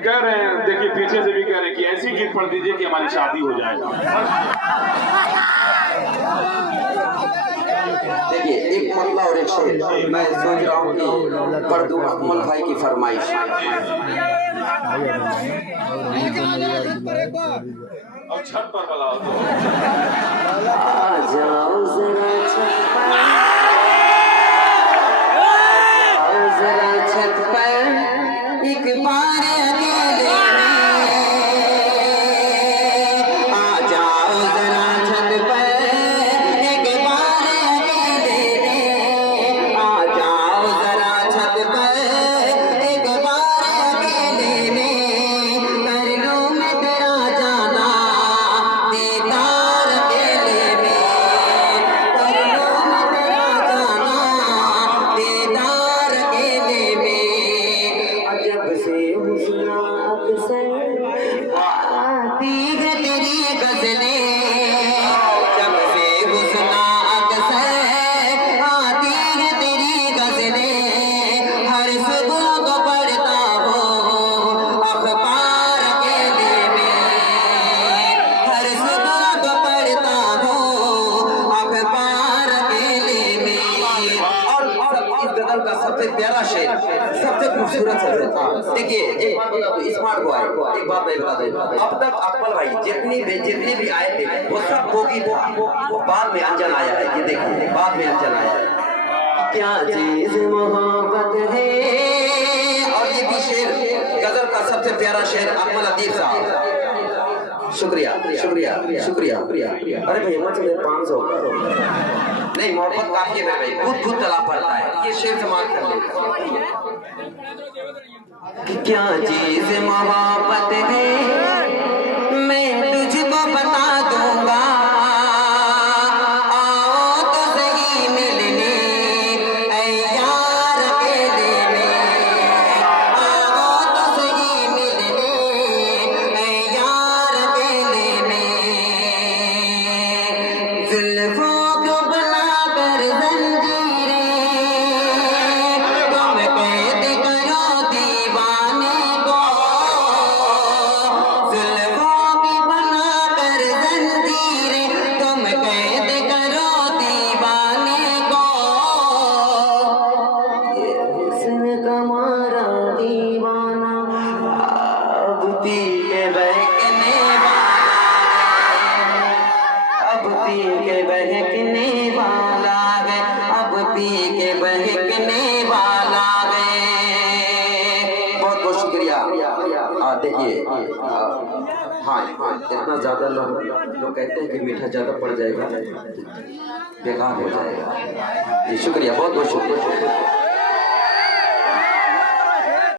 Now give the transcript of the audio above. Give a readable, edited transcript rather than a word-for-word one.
कह रहे हैं, देखिए पीछे से भी कह रहे हैं कि ऐसी गीत पढ़ दीजिए कि हमारी शादी हो जाए। देखिए एक मतला और एक शेर मैं सोच रहा हूँ कि पढ़ दूं अकमल भाई की फरमाइश। और छत पर बुलाओ तो आ जाओ जरा छत पर एक बार अकेले आ जाओ जरा छत पर एक बार अकेले आ जाओ जरा छत पर एक बार अकेले कर लूं मैं तेरा जाना दीदार अकेले में कर लूं मैं तेरा जाना दीदार अकेले में। अजब से हुस्न अक्सर आती है तेरी गजलें जब से हुस्न अक्सर आती है तेरी गजलें हर सुबह को पढ़ता हूँ अखबार अकेले में हर सुबह को पढ़ता हूँ अखबार अकेले में। और इस गजल का सबसे प्यारा शेर सबसे खूबसूरत शेर था। देखिए एक बात बता दो स्मार्ट बॉय एक बात मैं बता दूं अब तक अकमल भाई जितने भी आए थे वो सब बोगी वो बाद में अंजन आया है। ये देखिए बाद में अंजन आया है क्या चीज मोहब्बत है। और ये भी शेर गजल का सबसे प्यारा शेर अकमल अदीब साहब। शुक्रिया शुक्रिया शुक्रिया अरे भाई मत 500 नहीं मोहब्बत काफी है भाई खुद तला पड़ता है। ये शेर समाप्त कर लेता क्या चीज मोहब्बत है मैं तुझको बता दूंगा आओ तो सही मिलने ऐ यार अकेले में आओ तो सही मिलने ऐ यार अकेले में। जुल्फों को बनाकर जंजीरें तुम कैद करो दीवाने को जुल्फों की बनाकर जंजीरें तुम कैद करो दीवाने को ये हुस्न का मारा दीवाना अब पी के बहकने वाला अब पी के बहकने वाला है अब पी के बहकने वाला है। बहुत बहुत शुक्रिया। देखिए हाँ इतना ज्यादा लोग कहते हैं कि मीठा ज्यादा पड़ जाएगा बेकार हो जाएगा। जी शुक्रिया बहुत बहुत शुक्रिया।